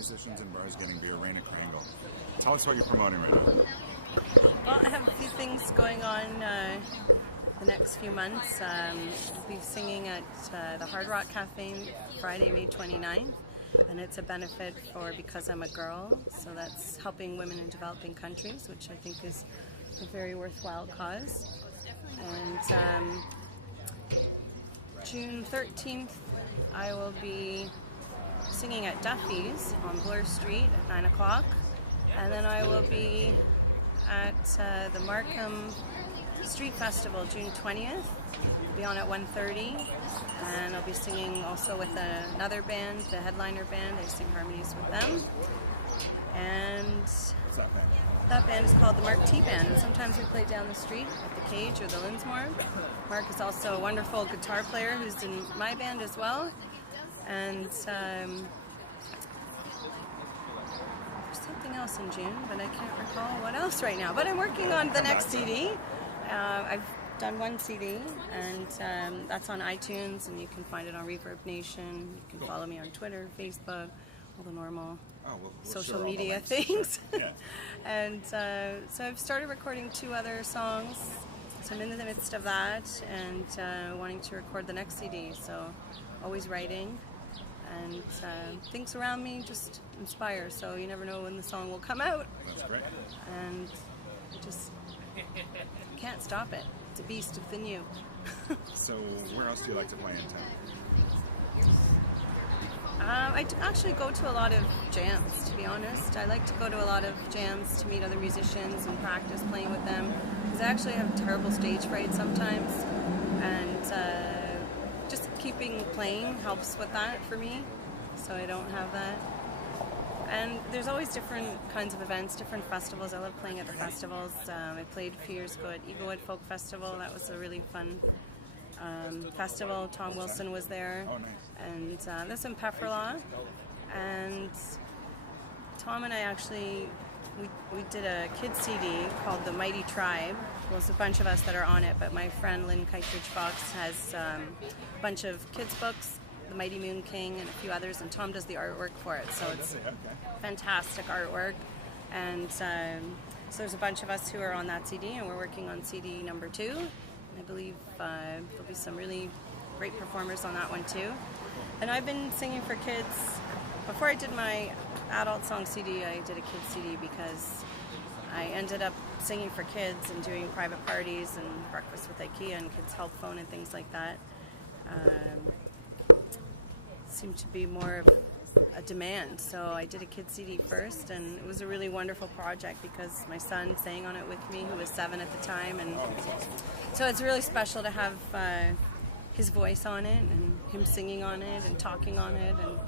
musicians and bars getting beer, Raina Krangle. Tell us what you're promoting right now. Well, I have a few things going on the next few months. I'll be singing at the Hard Rock Cafe Friday, May 29th, and it's a benefit for Because I'm a Girl, so that's helping women in developing countries, which I think is a very worthwhile cause. And June 13th, I will be singing at Duffy's on Bloor Street at 9 o'clock, and then I will be at the Markham Street Festival June 20th. I'll be on at 1:30, and I'll be singing also with another band, the headliner band. I sing harmonies with them. And What's that band? that band is called the Mark T Band, and sometimes we play down the street at the Cage or the Linsmore. Mark is also a wonderful guitar player who's in my band as well. And there's something else in June, but I can't recall what else right now. But I'm working on the next CD. I've done one CD, and that's on iTunes, and you can find it on Reverb Nation. You can follow me on Twitter, Facebook, all the normal social media things. Yeah. And so I've started recording 2 other songs. So I'm in the midst of that, and wanting to record the next CD. So always writing. And things around me just inspire, so you never know when the song will come out. That's great. And just can't stop it. It's a beast within you. So where else do you like to play in town? I actually go to a lot of jams, to be honest. I like to go to a lot of jams to meet other musicians and practice playing with them. Because I actually have terrible stage fright sometimes, and just keeping playing helps with that for me, so I don't have that. And there's always different kinds of events, different festivals. I love playing at the festivals. I played a few years ago at Eaglewood Folk Festival. That was a really fun festival. Tom Wilson was there. Oh, nice. And this in Pefferlaw. And Tom and I actually, we did a kids CD called The Mighty Tribe. Well, there's a bunch of us that are on it, but my friend Lynn Kittredge Fox has a bunch of kids books, The Mighty Moon King and a few others, and Tom does the artwork for it, so it's fantastic artwork. And so there's a bunch of us who are on that CD, and we're working on CD number 2. I believe there'll be some really great performers on that one too. And I've been singing for kids. Before I did my adult song CD, I did a kids CD because I ended up singing for kids and doing private parties and breakfast with IKEA and kids help phone and things like that. Seemed to be more of a demand, so I did a kids CD first, and it was a really wonderful project because my son sang on it with me, who was 7 at the time, and so it's really special to have his voice on it and him singing on it and talking on it. And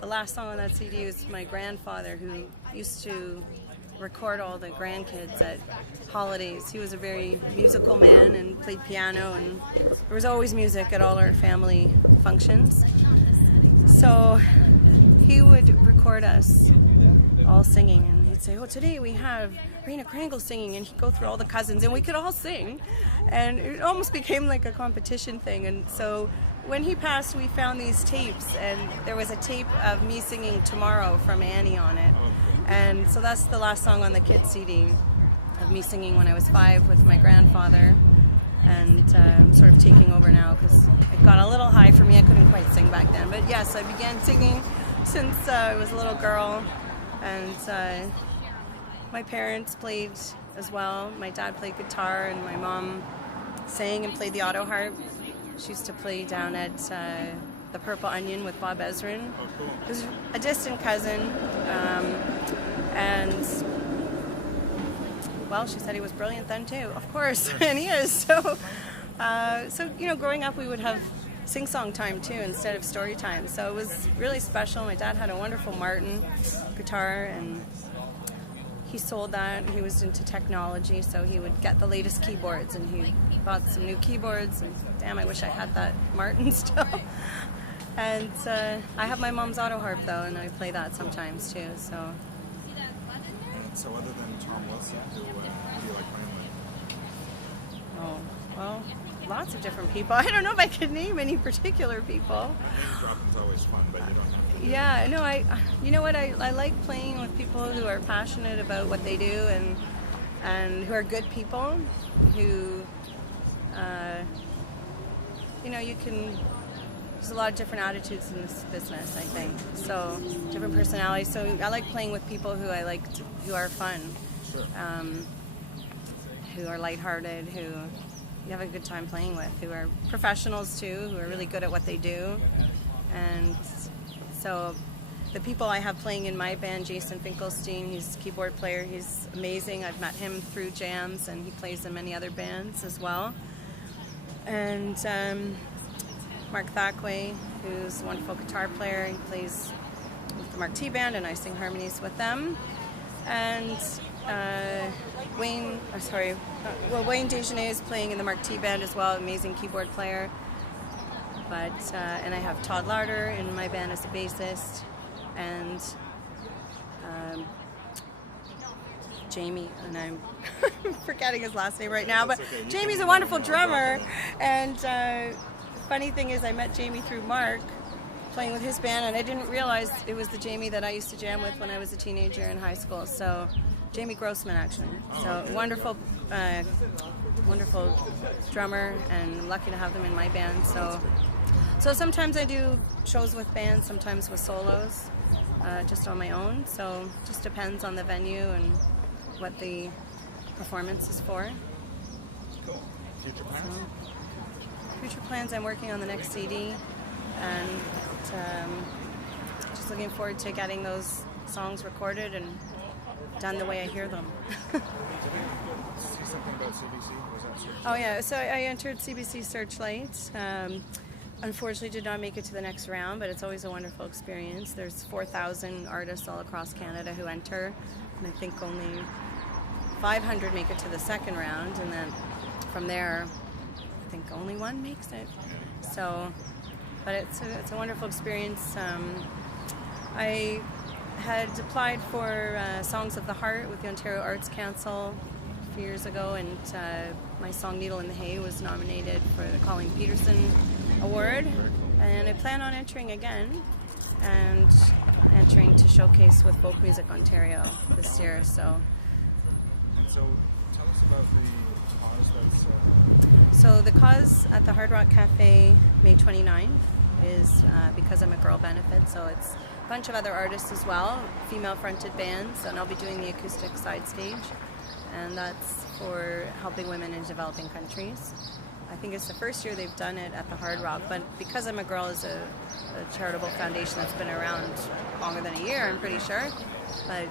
the last song on that CD was my grandfather, who used to record all the grandkids at holidays. He was a very musical man and played piano, and there was always music at all our family functions. So he would record us all singing, and he'd say, "Oh, today we have Raina Krangle singing," and he'd go through all the cousins, and we could all sing, and it almost became like a competition thing. And so when he passed, we found these tapes, and there was a tape of me singing Tomorrow from Annie on it. And so that's the last song on the kids CD, of me singing when I was 5 with my grandfather, and I'm sort of taking over now because it got a little high for me. I couldn't quite sing back then, but yes, I began singing since I was a little girl, and my parents played as well. My dad played guitar, and my mom sang and played the auto harp. She used to play down at the Purple Onion with Bob Ezrin. Oh, cool. He was a distant cousin, and well, she said he was brilliant then too, of course, and he is. So you know, growing up, we would have sing-song time too instead of story time. So it was really special. My dad had a wonderful Martin guitar, and he sold that. He was into technology, so he would get the latest keyboards, and he bought some new keyboards. And damn, I wish I had that Martin still. And I have my mom's auto harp though, and I play that sometimes too. So. And so other than Tom Wilson, who do you like playing with? Oh, well, lots of different people. I don't know if I could name any particular people. Name dropping's always fun, but you don't have to. Yeah, no, you know what, I like playing with people who are passionate about what they do and who are good people, who, there's a lot of different attitudes in this business, I think, so different personalities, so I like playing with people who who are fun, Sure. Who are lighthearted, who you have a good time playing with, who are professionals too, who are really good at what they do. And so the people I have playing in my band, Jason Finkelstein, he's a keyboard player, he's amazing. I've met him through jams and he plays in many other bands as well. And Mark Thackway, who's a wonderful guitar player, he plays with the Mark T band and I sing harmonies with them. And Wayne Dejanay is playing in the Mark T band as well, amazing keyboard player. But and I have Todd Larder in my band as a bassist, and Jamie, and I'm forgetting his last name right now, but okay. Jamie's a wonderful drummer. And the funny thing is, I met Jamie through Mark playing with his band, and I didn't realize it was the Jamie that I used to jam with when I was a teenager in high school. So Jamie Grossman, actually. So wonderful drummer, and I'm lucky to have them in my band. So sometimes I do shows with bands, sometimes with solos, just on my own. So just depends on the venue and what the performance is for. Cool. Future plans? Future plans, I'm working on the next CD, and just looking forward to getting those songs recorded and done the way I hear them. Did we see something about CBC? Was that Searchlight? Oh yeah, so I entered CBC Searchlight. Unfortunately did not make it to the next round, but it's always a wonderful experience. There's 4,000 artists all across Canada who enter, and I think only 500 make it to the second round, and then from there I think only one makes it. So, but it's a wonderful experience. I had applied for Songs of the Heart with the Ontario Arts Council a few years ago, and my song Needle in the Hay was nominated for the Colleen Peterson Award, and I plan on entering again and entering to showcase with Folk Music Ontario this year. So tell us about the cause that's... So the cause at the Hard Rock Cafe May 29th is Because I'm a Girl benefit, so it's a bunch of other artists as well, female-fronted bands, and I'll be doing the acoustic side stage, and that's for helping women in developing countries. I think it's the first year they've done it at the Hard Rock, but Because I'm a Girl is a charitable foundation that's been around longer than a year, I'm pretty sure, but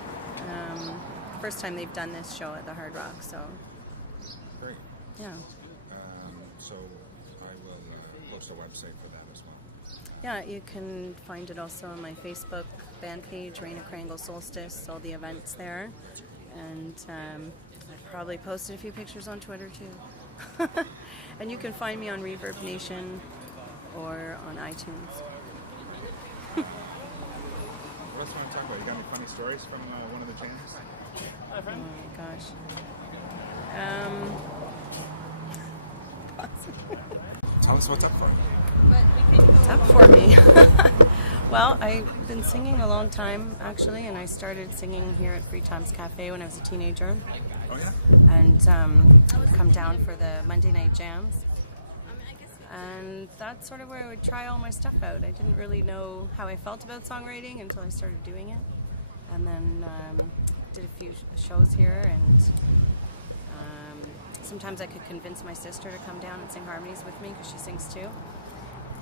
first time they've done this show at the Hard Rock, so Great. yeah. So I will post a website for that as well. Yeah, you can find it also on my Facebook band page, Raina Krangle Solstice, all the events there. And I've probably posted a few pictures on Twitter too. And you can find me on Reverb Nation or on iTunes. What else do you want to talk about? You got any funny stories from one of the jams? Oh my gosh. Tell us what's up for you. What's up for me? Well, I've been singing a long time, actually, and I started singing here at Free Times Cafe when I was a teenager. Oh, yeah? And I would come down for the Monday night jams. And that's sort of where I would try all my stuff out. I didn't really know how I felt about songwriting until I started doing it. And then did a few shows here, and sometimes I could convince my sister to come down and sing harmonies with me because she sings too.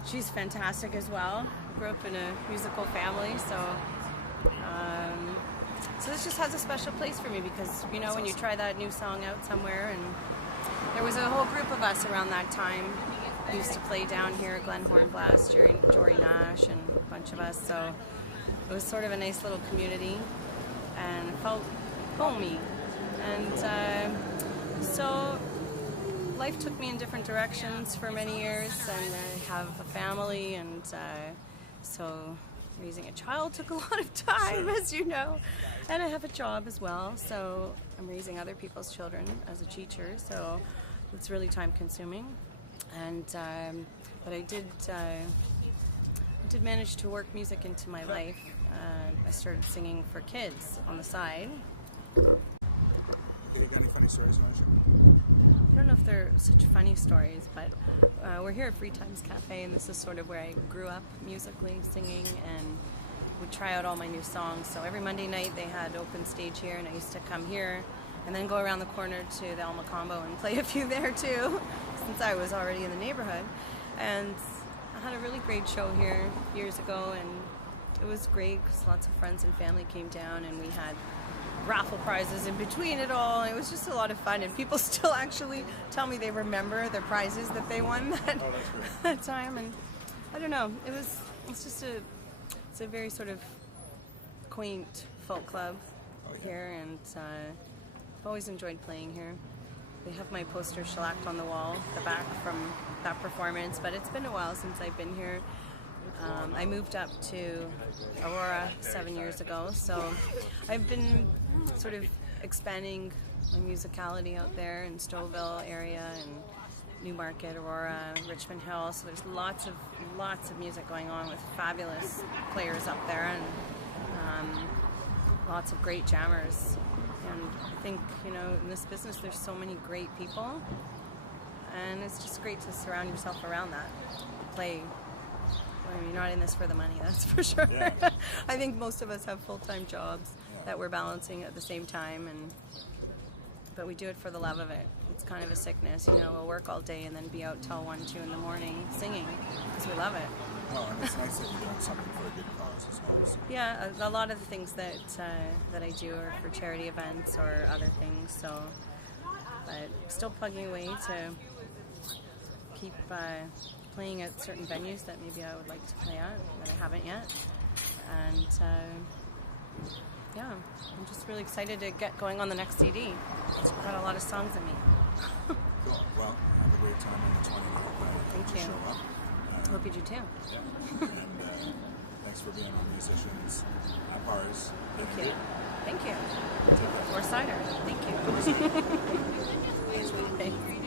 She's fantastic as well. Grew up in a musical family, so this just has a special place for me because, you know, when you try that new song out somewhere, and there was a whole group of us around that time who used to play down here at Glen Hornblast, Jory Nash and a bunch of us, so it was sort of a nice little community and it felt homey. And so life took me in different directions for many years, and I have a family, and so raising a child took a lot of time, as you know, and I have a job as well, so I'm raising other people's children as a teacher, so it's really time consuming. And but I did did manage to work music into my life. I started singing for kids on the side. Okay, you got any funny stories you want to share? I don't know if they're such funny stories, but we're here at Free Times Cafe, and this is sort of where I grew up musically, singing, and would try out all my new songs. So every Monday night they had open stage here, and I used to come here and then go around the corner to the Alma Combo and play a few there too, since I was already in the neighborhood. And I had a really great show here years ago, and it was great because lots of friends and family came down, and we had raffle prizes in between it all. It was just a lot of fun, and people still actually tell me they remember their prizes that they won that time. And I don't know, it's a very sort of quaint folk club here, and I've always enjoyed playing here. They have my poster shellacked on the wall, the back from that performance, but it's been a while since I've been here. I moved up to Aurora 7 years ago, so I've been sort of expanding my musicality out there in Stouffville area and Newmarket, Aurora, Richmond Hill. So there's lots of music going on with fabulous players up there, and lots of great jammers. And I think, in this business there's so many great people, and it's just great to surround yourself around that. Play. I mean, you're not in this for the money, that's for sure. Yeah. I think most of us have full-time jobs that we're balancing at the same time, but we do it for the love of it. It's kind of a sickness, we'll work all day and then be out till 1, 2 in the morning singing because we love it. Oh, and it's nice that you're doing something for a good cause as well. So. Yeah, a lot of the things that I do are for charity events or other things, but still plugging away to keep playing at certain venues that maybe I would like to play at that I haven't yet. And I'm just really excited to get going on the next CD. It's got a lot of songs in me. Cool. Well, have a great time on the 20th. Thank you. Show up. Hope you do too. Yeah. And thanks for being on Musicians at Bars. Thank you. Thank you. Or cider. Thank you. Thanks.